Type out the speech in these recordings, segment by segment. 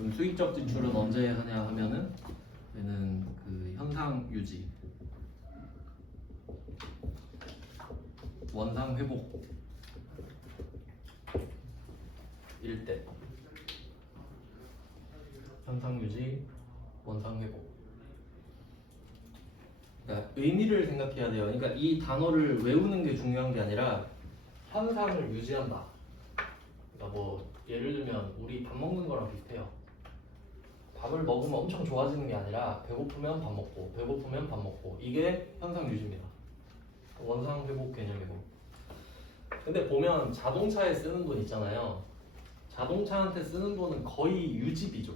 그럼 수익적 지출은 언제 하냐 하면은 얘는 그 현상 유지, 원상 회복 일 때. 현상 유지, 원상 회복. 그러니까 의미를 생각해야 돼요. 그러니까 이 단어를 외우는 게 중요한 게 아니라 현상을 유지한다. 그러니까 뭐 예를 들면 우리 밥 먹는 거랑 비슷해요. 밥을 먹으면 엄청 좋아지는 게 아니라 배고프면 밥 먹고 배고프면 밥 먹고, 이게 현상 유지입니다. 원상 회복 개념이고. 근데 보면 자동차에 쓰는 돈 있잖아요. 자동차한테 쓰는 돈은 거의 유지비죠.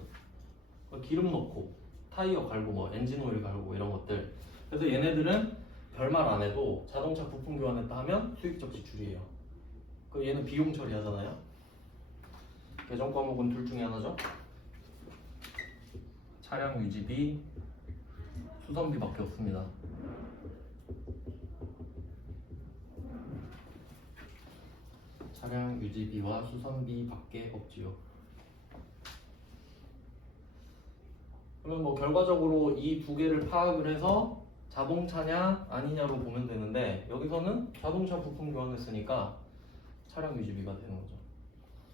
기름 넣고 타이어 갈고 뭐 엔진 오일 갈고 이런 것들. 그래서 얘네들은 별말 안 해도 자동차 부품 교환했다 하면 수익적 지출이에요. 그 얘는 비용 처리하잖아요. 계정 과목은 둘 중에 하나죠. 차량 유지비, 수선비밖에 없습니다. 차량 유지비와 수선비밖에 없지요. 그러면 뭐 결과적으로 이 두 개를 파악을 해서 자동차냐 아니냐로 보면 되는데, 여기서는 자동차 부품 교환했으니까 차량 유지비가 되는 거죠.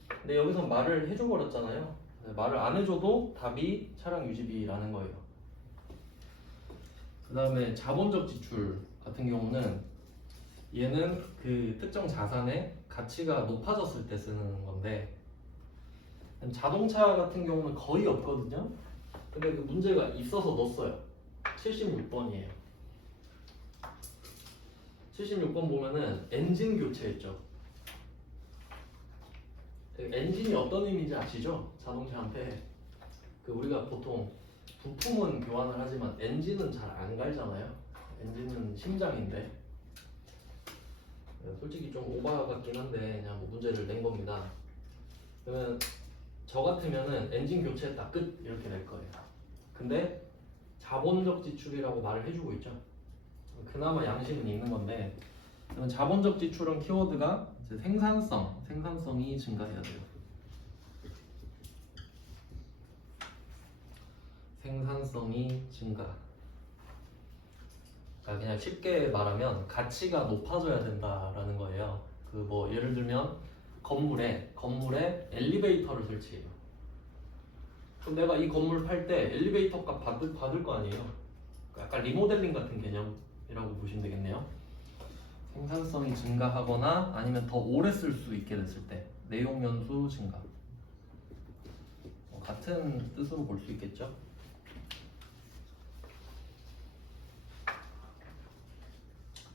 근데 여기서 말을 해줘 버렸잖아요. 말을 안 해줘도 답이 차량 유지비라는 거예요. 그 다음에 자본적 지출 같은 경우는 얘는 그 특정 자산의 가치가 높아졌을 때 쓰는 건데, 자동차 같은 경우는 거의 없거든요. 근데 그 문제가 있어서 넣었어요. 76번이에요. 76번 보면은 엔진 교체했죠. 엔진이 어떤 의미인지 아시죠? 자동차한테 그 우리가 보통 부품은 교환을 하지만 엔진은 잘 안 갈잖아요. 엔진은 심장인데, 솔직히 좀 오바 같긴 한데 그냥 뭐 문제를 낸 겁니다. 그러면 저 같으면은 엔진 교체했다 끝 이렇게 낼 거예요. 근데 자본적 지출이라고 말을 해주고 있죠. 그나마 양심은 있는 건데, 그러면 자본적 지출은 키워드가 이제 생산성이 증가해야 돼요. 생산성이 증가. 그러니까 그냥 쉽게 말하면 가치가 높아져야 된다라는 거예요. 그 뭐 예를 들면 건물에 엘리베이터를 설치해요. 그럼 내가 이 건물 팔 때 엘리베이터 값 받을 거 아니에요. 약간 리모델링 같은 개념이라고 보시면 되겠네요. 생산성이 증가하거나 아니면 더 오래 쓸 수 있게 됐을 때 내용 연수 증가. 같은 뜻으로 볼 수 있겠죠.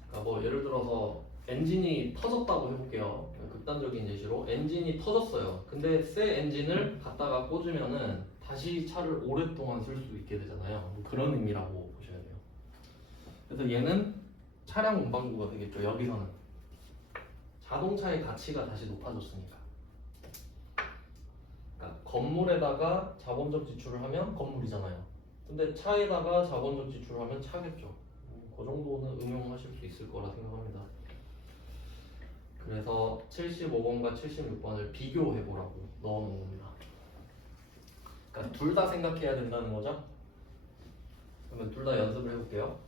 그러니까 뭐 예를 들어서 엔진이 터졌다고 해볼게요. 극단적인 예시로 엔진이 터졌어요. 근데 새 엔진을 갖다가 꽂으면은 다시 차를 오랫동안 쓸 수 있게 되잖아요. 그런 의미라고 보셔야 돼요. 그래서 얘는 차량 운반구가 되겠죠. 여기서는 자동차의 가치가 다시 높아졌으니까. 그러니까 건물에다가 자본적 지출을 하면 건물이잖아요. 근데 차에다가 자본적 지출을 하면 차겠죠. 그 정도는 응용하실 수 있을 거라 생각합니다. 그래서 75번과 76번을 비교해보라고 넣어놓은 겁니다. 그러니까 둘 다 생각해야 된다는 거죠. 그러면 둘 다 연습을 해볼게요.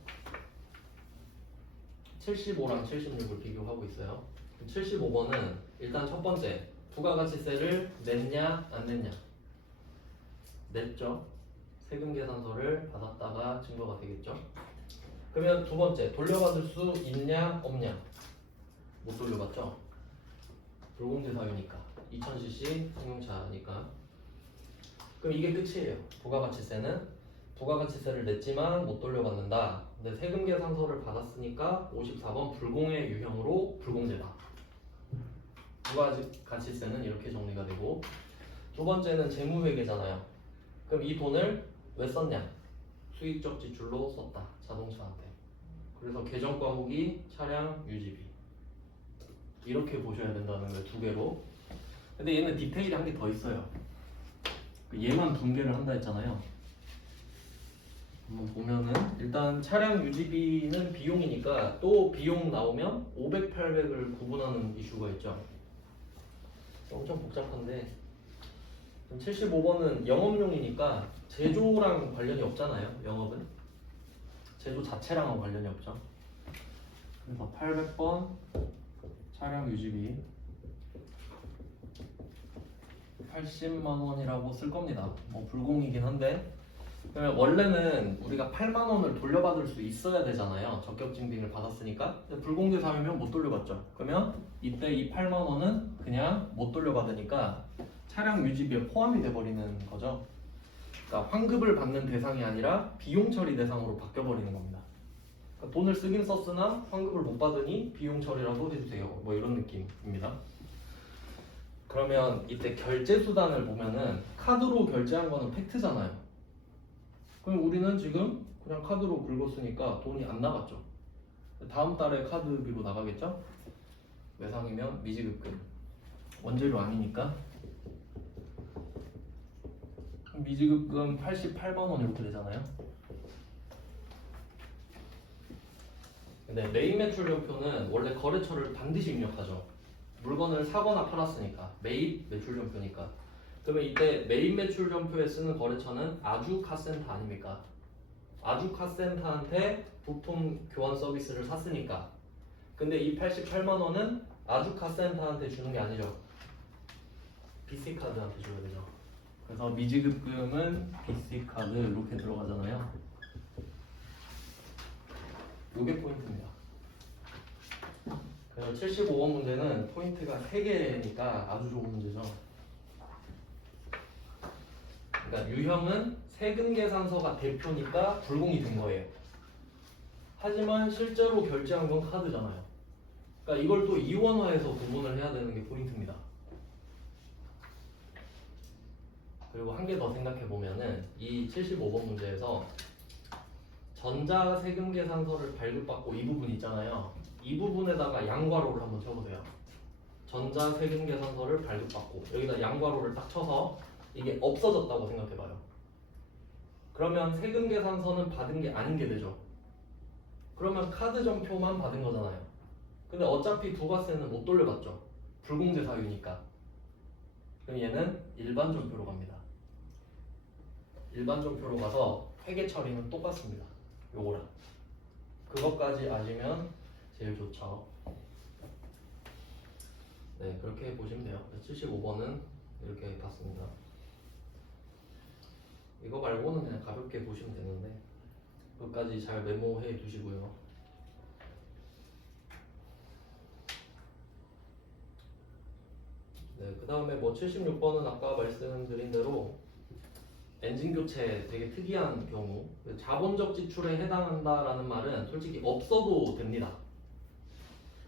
75랑 76을 비교하고 있어요. 75번은 일단 첫 번째, 부가가치세를 냈냐 안 냈냐. 냈죠. 세금계산서를 받았다가 증거가 되겠죠. 그러면 두 번째, 돌려받을 수 있냐 없냐. 못 돌려받죠. 불공제 사유니까, 2000cc 승용차니까. 그럼 이게 끝이에요. 부가가치세를 냈지만 못 돌려받는다. 근데 세금계산서를 받았으니까 54번 불공의 유형으로 불공제다. 부가가치세는 이렇게 정리가 되고, 두 번째는 재무회계잖아요. 그럼 이 돈을 왜 썼냐? 수익적 지출로 썼다. 자동차한테. 그래서 계정 과목이 차량 유지비. 이렇게 보셔야 된다는 거예요. 두 개로. 근데 얘는 디테일이 한 개 더 있어요. 얘만 분개를 한다 했잖아요. 한번 보면은 일단 차량 유지비는 비용이니까 또 비용 나오면 500, 800을 구분하는 이슈가 있죠. 엄청 복잡한데 75번은 영업용이니까 제조랑 관련이 없잖아요. 영업은 제조 자체랑은 관련이 없죠. 그래서 800번 차량 유지비 80만 원이라고 쓸 겁니다. 뭐 불공이긴 한데, 그러면 원래는 우리가 8만 원을 돌려받을 수 있어야 되잖아요. 적격 증빙을 받았으니까. 근데 불공제 사유면 못 돌려받죠. 그러면 이때 이 8만 원은 그냥 못 돌려받으니까 차량 유지비에 포함이 돼버리는 거죠. 그러니까 환급을 받는 대상이 아니라 비용 처리 대상으로 바뀌어버리는 겁니다. 그러니까 돈을 쓰긴 썼으나 환급을 못 받으니 비용 처리라도 해주세요. 뭐 이런 느낌입니다. 그러면 이때 결제 수단을 보면은 카드로 결제한 거는 팩트잖아요. 그럼 우리는 지금 그냥 카드로 긁었으니까 돈이 안 나갔죠. 다음 달에 카드비로 나가겠죠? 외상이면 미지급금. 원재료 아니니까. 미지급금 88만 원 이렇게 되잖아요. 근데 메인 매출전표는 원래 거래처를 반드시 입력하죠. 물건을 사거나 팔았으니까. 매입 매출전표니까. 그러면 이때 메인 매출전표에 쓰는 거래처는 아주카센터 아닙니까? 아주카센터한테 부품 교환 서비스를 샀으니까. 근데 이 88만 원은 아주카센터한테 주는 게 아니죠. BC카드한테 줘야 되죠. 그래서 미지급금은 BC카드 이렇게 들어가잖아요. 이게 포인트입니다. 그래서 75번 문제는 포인트가 3개니까 아주 좋은 문제죠. 그러니까 유형은 세금계산서가 대표니까 불공이 된 거예요. 하지만 실제로 결제한 건 카드잖아요. 그러니까 이걸 또 이원화해서 구분을 해야 되는 게 포인트입니다. 그리고 한 개 더 생각해 보면은 이 75번 문제에서 전자세금계산서를 발급받고 이 부분 있잖아요. 이 부분에다가 양괄호를 한번 쳐보세요. 전자세금계산서를 발급받고 여기다 양괄호를 딱 쳐서 이게 없어졌다고 생각해봐요. 그러면 세금계산서는 받은 게 아닌 게 되죠. 그러면 카드 전표만 받은 거잖아요. 근데 어차피 부가세는 못 돌려받죠. 불공제 사유니까. 그럼 얘는 일반 전표로 갑니다. 일반 전표로 가서 회계 처리는 똑같습니다. 요거랑 그것까지 아시면 제일 좋죠. 네, 그렇게 보시면 돼요. 75번은 이렇게 봤습니다. 이거 말고는 그냥 가볍게 보시면 되는데 그것까지 잘 메모해 두시고요. 네, 그 다음에 뭐 76번은 아까 말씀드린 대로 엔진 교체 되게 특이한 경우, 자본적 지출에 해당한다라는 말은 솔직히 없어도 됩니다.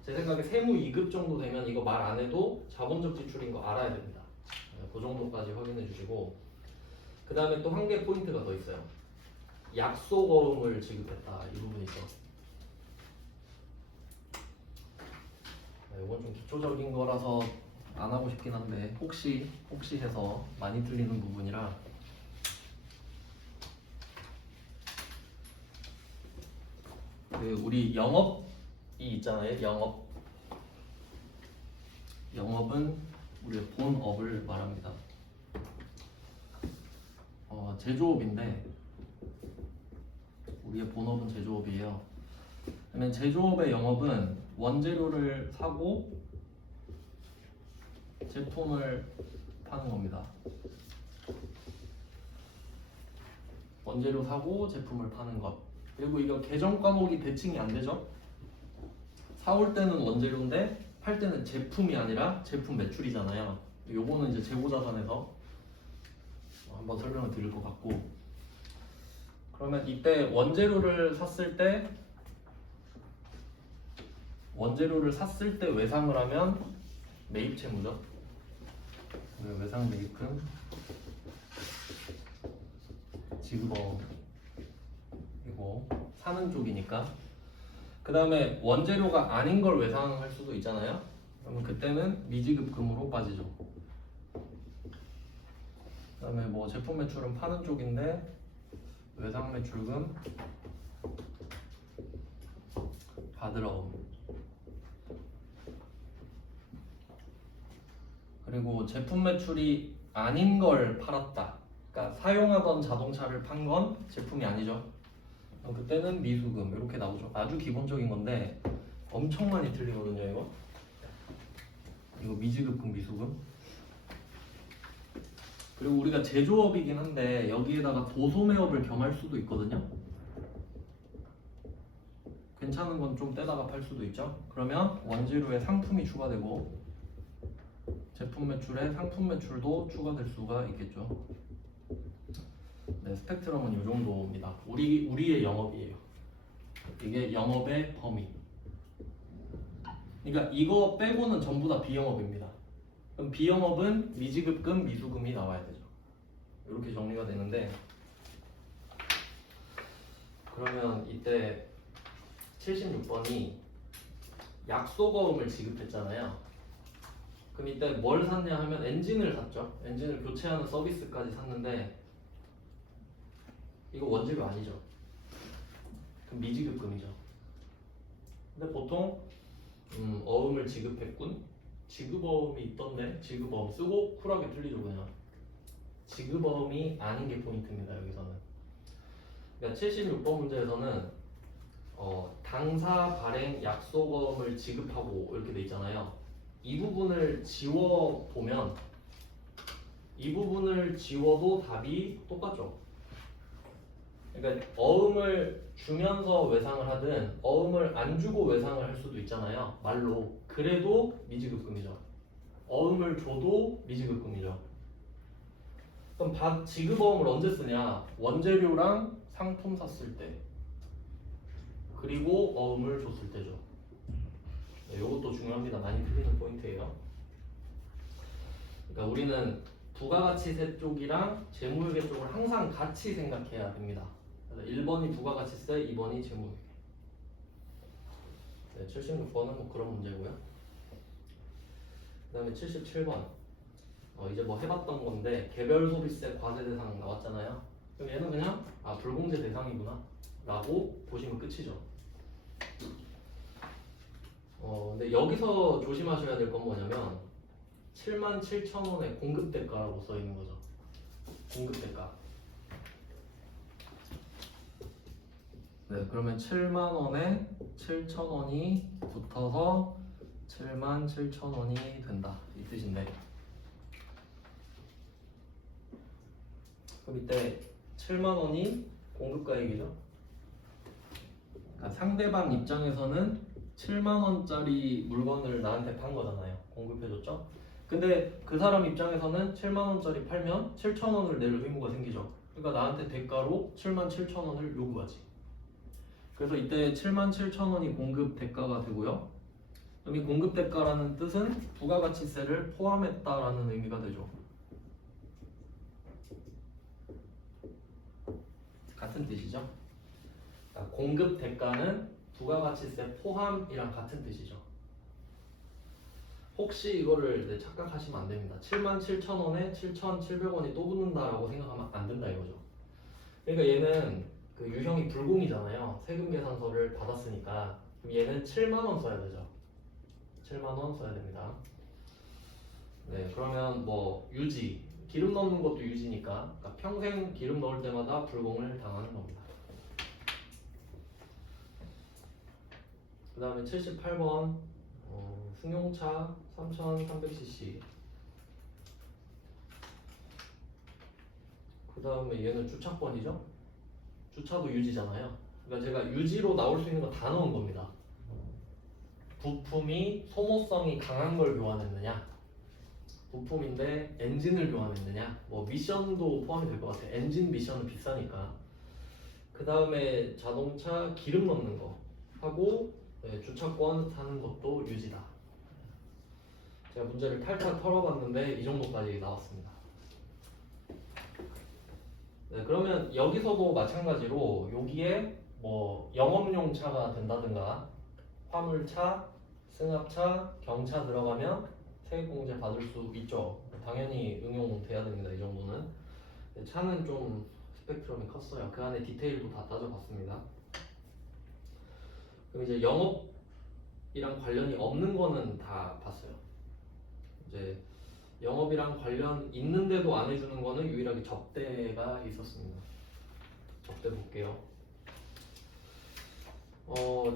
제 생각에 세무 2급 정도 되면 이거 말 안 해도 자본적 지출인 거 알아야 됩니다. 그 정도까지 확인해 주시고, 그 다음에 또 한 개 포인트가 더 있어요. 약소거음을 지급했다, 이 부분 있죠. 이건 좀 기초적인 거라서 안 하고 싶긴 한데 혹시 해서 많이 틀리는 부분이라 우리 영업이 있잖아요. 영업은 우리의 본업을 말합니다. 제조업인데 우리의 본업은 제조업이에요. 그러면 제조업의 영업은 원재료를 사고 제품을 파는 겁니다. 원재료 사고 제품을 파는 것. 그리고 이거 계정 과목이 대칭이 안 되죠? 사올 때는 원재료인데 팔 때는 제품이 아니라 제품 매출이잖아요. 요거는 이제 재고자산에서 한번 설명을 드릴 것 같고, 그러면 이때 원재료를 샀을 때 외상을 하면 매입 채무죠. 외상 매입금 지급업 이고 사는 쪽이니까. 그 다음에 원재료가 아닌 걸 외상할 수도 있잖아요. 그러면 그때는 미지급금으로 빠지죠. 그 다음에 뭐 제품 매출은 파는 쪽인데 외상 매출금 받으러. 그리고 제품 매출이 아닌 걸 팔았다. 그러니까 사용하던 자동차를 판 건 제품이 아니죠. 그럼 그때는 미수금 이렇게 나오죠. 아주 기본적인 건데 엄청 많이 틀리거든요. 이거 미지급금 미수금. 그리고 우리가 제조업이긴 한데 여기에다가 도소매업을 겸할 수도 있거든요. 괜찮은 건 좀 떼다가 팔 수도 있죠. 그러면 원재료에 상품이 추가되고 제품 매출에 상품 매출도 추가될 수가 있겠죠. 네, 스펙트럼은 이 정도입니다. 우리의 영업이에요. 이게 영업의 범위. 그러니까 이거 빼고는 전부 다 비영업입니다. 그럼 비영업은 미지급금, 미수금이 나와야 되죠. 이렇게 정리가 되는데 그러면 이때 76번이 약소거음을 지급했잖아요. 그럼 이때 뭘 샀냐 하면 엔진을 샀죠. 엔진을 교체하는 서비스까지 샀는데 이거 원재료 아니죠. 그럼 미지급금이죠. 근데 보통 어음을 지급했군. 지급어음이 있던데 지급어음 쓰고 쿨하게 틀리죠 그냥. 지급어음이 아닌 게 포인트입니다 여기서는. 그러니까 76번 문제에서는 당사 발행 약속어음을 지급하고 이렇게 돼 있잖아요. 이 부분을 지워 보면 이 부분을 지워도 답이 똑같죠. 그러니까 어음을 주면서 외상을 하든 어음을 안 주고 외상을 할 수도 있잖아요. 말로. 그래도 미지급금이죠. 어음을 줘도 미지급금이죠. 그럼 지급어음을 언제 쓰냐? 원재료랑 상품 샀을 때 그리고 어음을 줬을 때죠. 네, 이것도 중요합니다. 많이 틀리는 포인트예요. 그러니까 우리는 부가가치세 쪽이랑 재무회계 쪽을 항상 같이 생각해야 됩니다. 그래서 1번이 부가가치세, 2번이 재무회계. 네, 76번은 뭐 그런 문제고요. 그 다음에 77번 이제 뭐 해봤던 건데 개별 소비세 과세 대상 나왔잖아요. 그럼 얘는 그냥 불공제 대상이구나 라고 보시면 끝이죠. 근데 여기서 조심하셔야 될 건 뭐냐면 77,000원의 공급대가라고 써 있는 거죠. 공급대가. 네, 그러면 7만원에 7,000원이 붙어서 77,000원이 된다 이 뜻인데. 그럼 이때 7만원이 공급가액이죠. 그러니까 상대방 입장에서는 7만원짜리 물건을 나한테 판 거잖아요. 공급해줬죠. 근데 그 사람 입장에서는 7만원짜리 팔면 7,000원을 낼 의무가 생기죠. 그러니까 나한테 대가로 77,000원을 요구하지. 그래서 이때 77,000원이 공급 대가가 되고요. 그럼 이 공급 대가라는 뜻은 부가가치세를 포함했다라는 의미가 되죠. 같은 뜻이죠. 그러니까 공급 대가는 부가가치세 포함이랑 같은 뜻이죠. 혹시 이거를 착각하시면 안 됩니다. 77,000원에 7,700원이 또 붙는다라고 생각하면 안 된다 이거죠. 그러니까 얘는 그 유형이 불공이잖아요. 세금 계산서를 받았으니까. 그럼 얘는 7만원 써야 되죠. 7만원 써야 됩니다. 네, 그러면 뭐 유지, 기름 넣는 것도 유지니까 그러니까 평생 기름 넣을 때마다 불공을 당하는 겁니다. 그 다음에 78번 승용차 3300cc. 그 다음에 얘는 주차권이죠. 주차도 유지잖아요. 그러니까 제가 유지로 나올 수 있는 거 다 넣은 겁니다. 부품이 소모성이 강한 걸 교환했느냐, 부품인데 엔진을 교환했느냐, 뭐 미션도 포함이 될 것 같아요. 엔진 미션은 비싸니까. 그 다음에 자동차 기름 넣는 거 하고 주차권 사는 것도 유지다. 제가 문제를 탈탈 털어봤는데 이 정도까지 나왔습니다. 네, 그러면 여기서도 마찬가지로 여기에 뭐 영업용 차가 된다든가 화물차, 승합차, 경차 들어가면 세액공제 받을 수 있죠. 당연히 응용돼야 됩니다. 이 정도는. 차는 좀 스펙트럼이 컸어요. 그 안에 디테일도 다 따져봤습니다. 그럼 이제 영업이랑 관련이 없는 거는 다 봤어요. 이제 영업이랑 관련 있는데도 안 해주는 거는 유일하게 접대가 있었습니다. 접대 볼게요.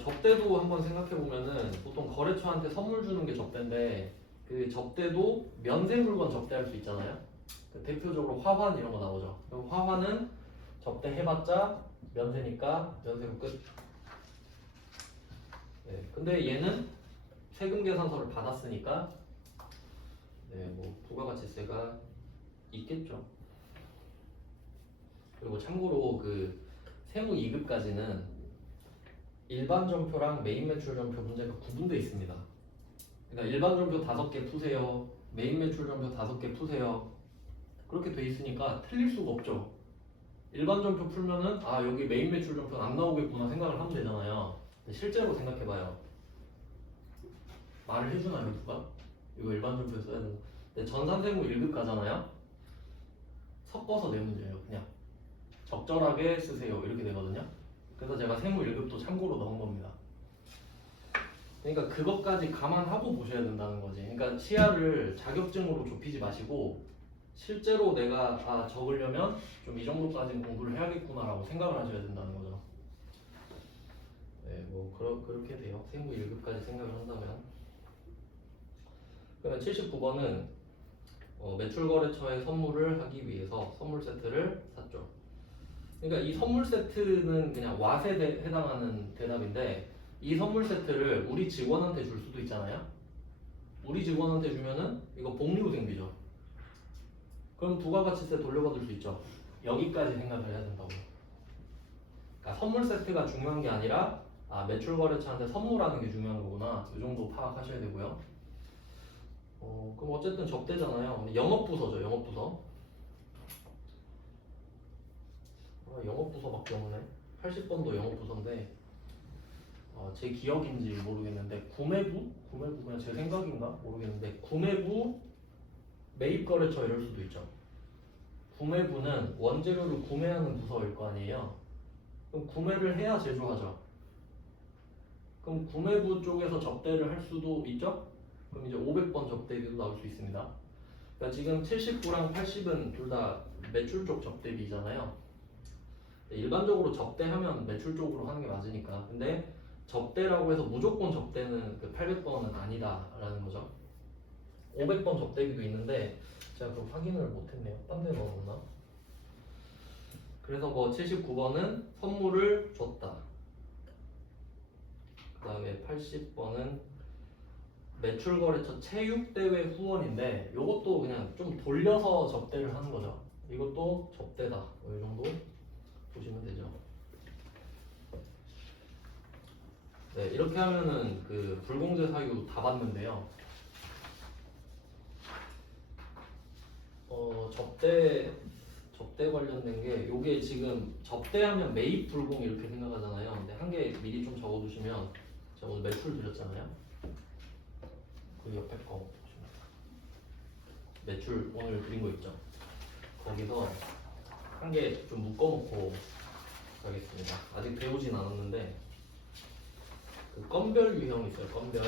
접대도 한번 생각해 보면은 보통 거래처한테 선물 주는 게 접대인데 그 접대도 면세 물건 접대할 수 있잖아요. 대표적으로 화환 이런 거 나오죠. 그럼 화환은 접대해봤자 면세니까 면세로 끝. 네, 근데 얘는 세금 계산서를 받았으니까 네, 뭐 부가가치세가 있겠죠. 그리고 참고로 그 세무 2급까지는 일반 전표랑 메인 매출 전표 문제가 구분되어 있습니다. 그러니까 일반 전표 5개 푸세요. 메인 매출 전표 5개 푸세요. 그렇게 돼 있으니까 틀릴 수가 없죠. 일반 전표 풀면은 아 여기 메인 매출 전표는 안 나오겠구나 생각을 하면 되잖아요. 근데 실제로 생각해봐요. 말을 해주나요 누가? 이거 일반 전표에 써야 되는. 근데 전산세무 1급 가잖아요. 섞어서 내 문제예요. 그냥 적절하게 쓰세요 이렇게 되거든요. 그래서 제가 세무 1급도 참고로 넣은 겁니다. 그러니까 그것까지 감안하고 보셔야 된다는 거지. 그러니까 시야를 자격증으로 좁히지 마시고 실제로 내가 적으려면 좀 이 정도까지는 공부를 해야겠구나라고 생각을 하셔야 된다는 거죠. 네, 뭐 그렇게 돼요. 세무 1급까지 생각을 한다면. 그러면 79번은 매출거래처에 선물을 하기 위해서 선물 세트를 샀죠. 그러니까 이 선물 세트는 그냥 왓에 해당하는 대답인데 이 선물 세트를 우리 직원한테 줄 수도 있잖아요. 우리 직원한테 주면은 이거 복리후생비죠. 그럼 부가가치세 돌려받을 수 있죠. 여기까지 생각을 해야 된다고. 그러니까 선물 세트가 중요한 게 아니라 매출거래처한테 선물하는 게 중요한 거구나. 이 정도 파악하셔야 되고요. 그럼 어쨌든 접대잖아요. 영업부서죠. 영업부서. 영업부서밖에 없네. 80번도 영업부서인데 제 기억인지 모르겠는데 구매부 그냥 제 생각인가 모르겠는데 구매부 매입거래처 이럴 수도 있죠. 구매부는 원재료를 구매하는 부서일 거 아니에요. 그럼 구매를 해야 제조하죠. 그럼 구매부 쪽에서 접대를 할 수도 있죠. 그럼 이제 500번 접대비도 나올 수 있습니다. 그러니까 지금 79랑 80은 둘 다 매출 쪽 접대비잖아요. 일반적으로 접대하면 매출 쪽으로 하는 게 맞으니까. 근데 접대라고 해서 무조건 접대는 그 800번은 아니다라는 거죠. 500번 접대비도 있는데 제가 그걸 확인을 못했네요. 딴 데 넣어놓나? 그래서 뭐 79번은 선물을 줬다. 그 다음에 80번은 매출거래처 체육대회 후원인데 이것도 그냥 좀 돌려서 접대를 하는 거죠. 이것도 접대다. 이 정도 보시면 되죠. 네, 이렇게 하면은 그 불공제 사유 다 봤는데요. 접대 관련된 게 요게 지금 접대하면 매입 불공 이렇게 생각하잖아요. 근데 한 개 미리 좀 적어두시면 제가 오늘 매출 드렸잖아요. 그 옆에 거 보시면 매출 오늘 드린 거 있죠. 거기서 한 개 좀 묶어놓고 가겠습니다. 아직 배우진 않았는데 그 건별 유형 있어요. 건별.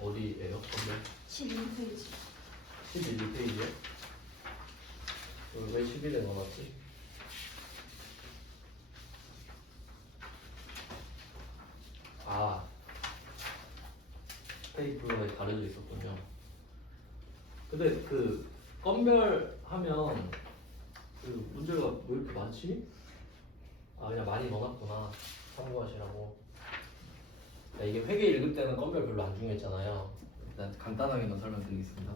어디에요? 건별? 11페이지. 11페이지에? 왜 11에 넣어놨지? 스테이플러에 가려져 있었군요. 근데 그 건별하면 그 문제가 왜 이렇게 많지? 그냥 많이 넣어놨구나. 참고하시라고. 이게 회계 1급 때는 건별 별로 안 중요했잖아요. 일단 간단하게만 설명드리겠습니다.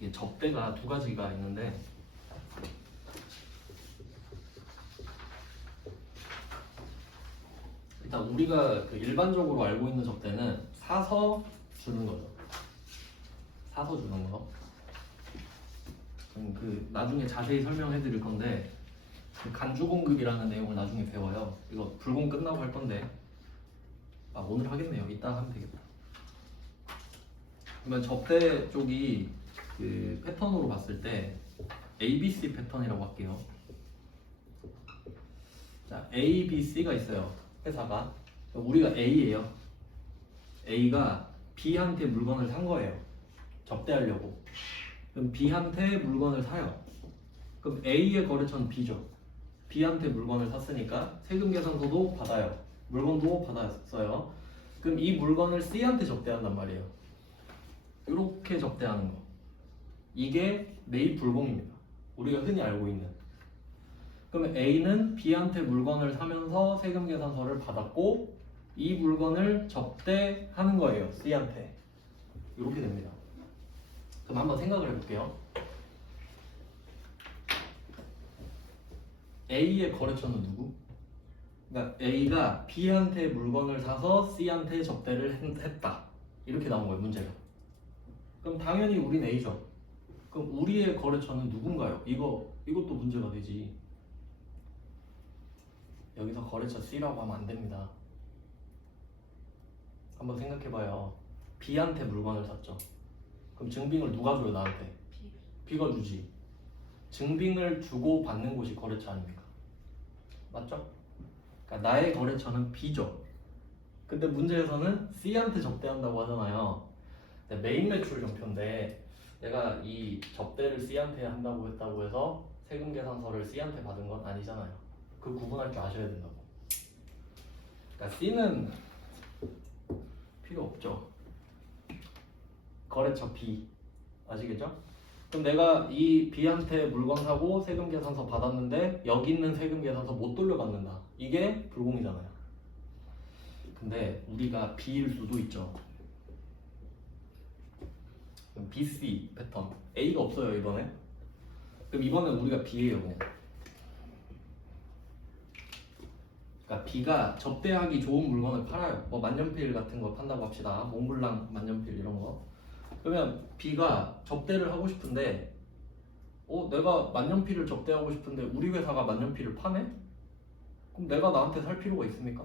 이게 접대가 두 가지가 있는데 일단 우리가 그 일반적으로 알고 있는 접대는 사서 주는 거죠. 사서 주는 거. 그 나중에 자세히 설명해 드릴 건데 그 간주공급이라는 내용을 나중에 배워요. 이거 불공 끝나고 할 건데 오늘 하겠네요. 이따 하면 되겠다. 그러면 접대 쪽이 그 패턴으로 봤을 때 ABC 패턴이라고 할게요. 자, A, B, C가 있어요. 회사가. 우리가 A예요. A가 B한테 물건을 산 거예요. 접대하려고. 그럼 B한테 물건을 사요. 그럼 A의 거래처는 B죠. B한테 물건을 샀으니까 세금 계산서도 받아요. 물건도 받았어요. 그럼 이 물건을 C한테 접대한단 말이에요. 이렇게 접대하는 거. 이게 매입 불공입니다. 우리가 흔히 알고 있는. 그러면 A는 B한테 물건을 사면서 세금 계산서를 받았고 이 물건을 접대하는 거예요. C한테. 이렇게 됩니다. 그럼 한번 생각을 해볼게요. A의 거래처는 누구? 그러니까 A가 B한테 물건을 사서 C한테 접대를 했다. 이렇게 나온 거예요, 문제가. 그럼 당연히 우린 A죠. 그럼 우리의 거래처는 누군가요? 이것도 문제가 되지. 여기서 거래처 C라고 하면 안 됩니다. 한번 생각해봐요. B한테 물건을 샀죠. 그럼 증빙을 누가 줘요, 나한테? B가 주지. 증빙을 주고 받는 곳이 거래처 아닙니까? 맞죠? 그러니까 나의 거래처는 B죠. 근데 문제에서는 C한테 접대한다고 하잖아요. 메인 매출 정표인데 내가 이 접대를 C한테 한다고 했다고 해서 세금 계산서를 C한테 받은 건 아니잖아요. 그 구분할 줄 아셔야 된다고. 그러니까 C는 필요 없죠. 거래처 B 아시겠죠? 그럼 내가 이 B한테 물건 사고 세금 계산서 받았는데 여기 있는 세금 계산서 못 돌려받는다. 이게 불공이잖아요. 근데 우리가 B일 수도 있죠. 그럼 B, C 패턴. A가 없어요 이번에. 그럼 이번엔 우리가 B예요 그냥. 그러니까 B가 접대하기 좋은 물건을 팔아요. 뭐 만년필 같은 거 판다고 합시다. 몽블랑 만년필 이런 거. 그러면 B가 접대를 하고 싶은데 내가 만년필을 접대하고 싶은데 우리 회사가 만년필을 파네? 그럼 내가 나한테 살 필요가 있습니까?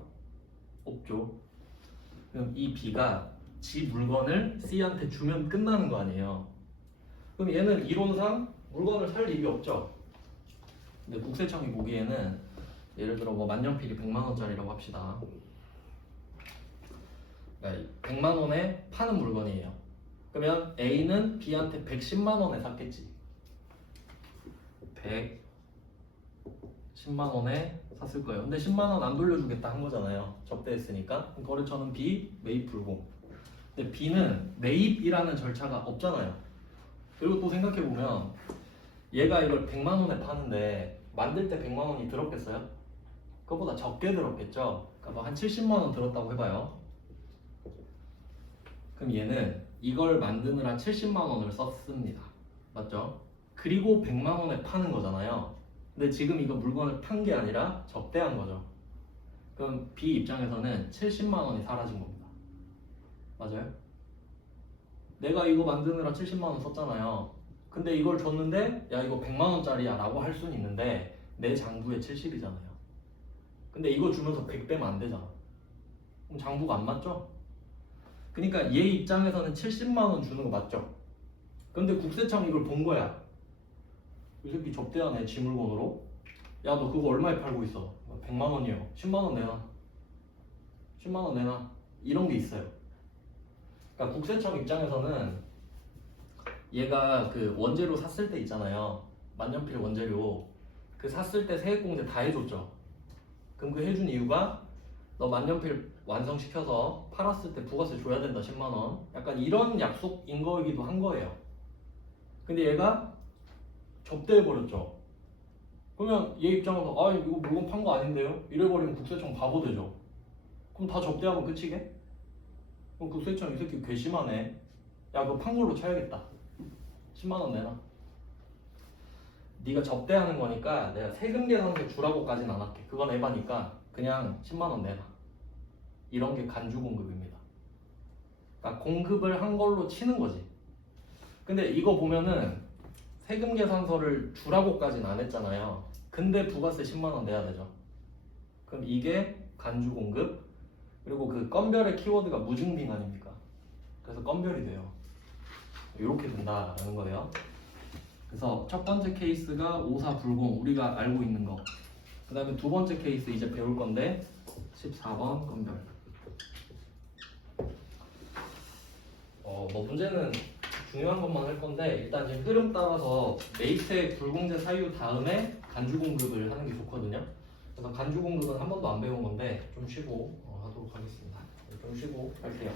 없죠. 그럼 이 B가 지 물건을 C한테 주면 끝나는 거 아니에요. 그럼 얘는 이론상 물건을 살 일이 없죠. 근데 국세청이 보기에는 예를 들어 뭐 만년필이 100만 원짜리라고 합시다. 그러니까 100만 원에 파는 물건이에요. 그러면 A는 B한테 110만 원에 샀겠지. 110만 원에 샀을 거예요. 근데 10만 원 안 돌려주겠다 한 거잖아요. 접대했으니까. 거래처는 B, 매입 불공. 근데 B는 매입이라는 절차가 없잖아요. 그리고 또 생각해보면 얘가 이걸 100만 원에 파는데 만들 때 100만 원이 들었겠어요? 그거보다 적게 들었겠죠? 그러니까 뭐 한 70만 원 들었다고 해봐요. 그럼 얘는 이걸 만드느라 70만 원을 썼습니다. 맞죠? 그리고 100만 원에 파는 거잖아요. 근데 지금 이거 물건을 판 게 아니라 접대한 거죠. 그럼 B 입장에서는 70만 원이 사라진 겁니다. 맞아요? 내가 이거 만드느라 70만 원 썼잖아요. 근데 이걸 줬는데 야 이거 100만 원짜리야 라고 할 수는 있는데 내 장부에 70이잖아요. 근데 이거 주면서 100 빼면 안 되잖아. 그럼 장부가 안 맞죠? 그러니까 얘 입장에서는 70만 원 주는 거 맞죠? 근데 국세청이 이걸 본 거야. 이 새끼 접대하네 지 물건으로. 야 너 그거 얼마에 팔고 있어? 100만 원이요. 10만 원 내놔. 10만 원 내놔. 이런 게 있어요. 그러니까 국세청 입장에서는 얘가 그 원재료 샀을 때 있잖아요. 만년필 원재료. 그 샀을 때 세액공제 다 해줬죠. 그럼 그 해준 이유가 너 만년필 완성시켜서 팔았을 때 부가세 줘야 된다 10만 원. 약간 이런 약속인 거이기도 한 거예요. 근데 얘가 접대해버렸죠. 그러면 얘 입장에서 아 이거 물건 판 거 아닌데요? 이래버리면 국세청 바보 되죠. 그럼 다 접대하면 끝이게? 그럼 국세청 이 새끼 괘씸하네. 야 그거 판 걸로 쳐야겠다. 10만 원 내놔. 네가 접대하는 거니까 내가 세금 계산서 주라고까지는 안 할게. 그건 에바니까 그냥 10만 원 내놔. 이런 게 간주 공급입니다. 그러니까 공급을 한 걸로 치는 거지. 근데 이거 보면은 세금 계산서를 주라고까지는 안 했잖아요. 근데 부가세 10만 원 내야 되죠. 그럼 이게 간주 공급. 그리고 그 건별의 키워드가 무증빙 아닙니까? 그래서 건별이 돼요. 이렇게 된다라는 거예요. 그래서 첫 번째 케이스가 54불공 우리가 알고 있는 거. 그 다음에 두 번째 케이스 이제 배울 건데 14번 건별. 뭐 문제는 중요한 것만 할 건데 일단 지금 흐름 따라서 메이트의 불공제 사유 다음에 간주 공급을 하는 게 좋거든요. 그래서 간주 공급은 한 번도 안 배운 건데 좀 쉬고 하도록 하겠습니다. 좀 쉬고 할게요.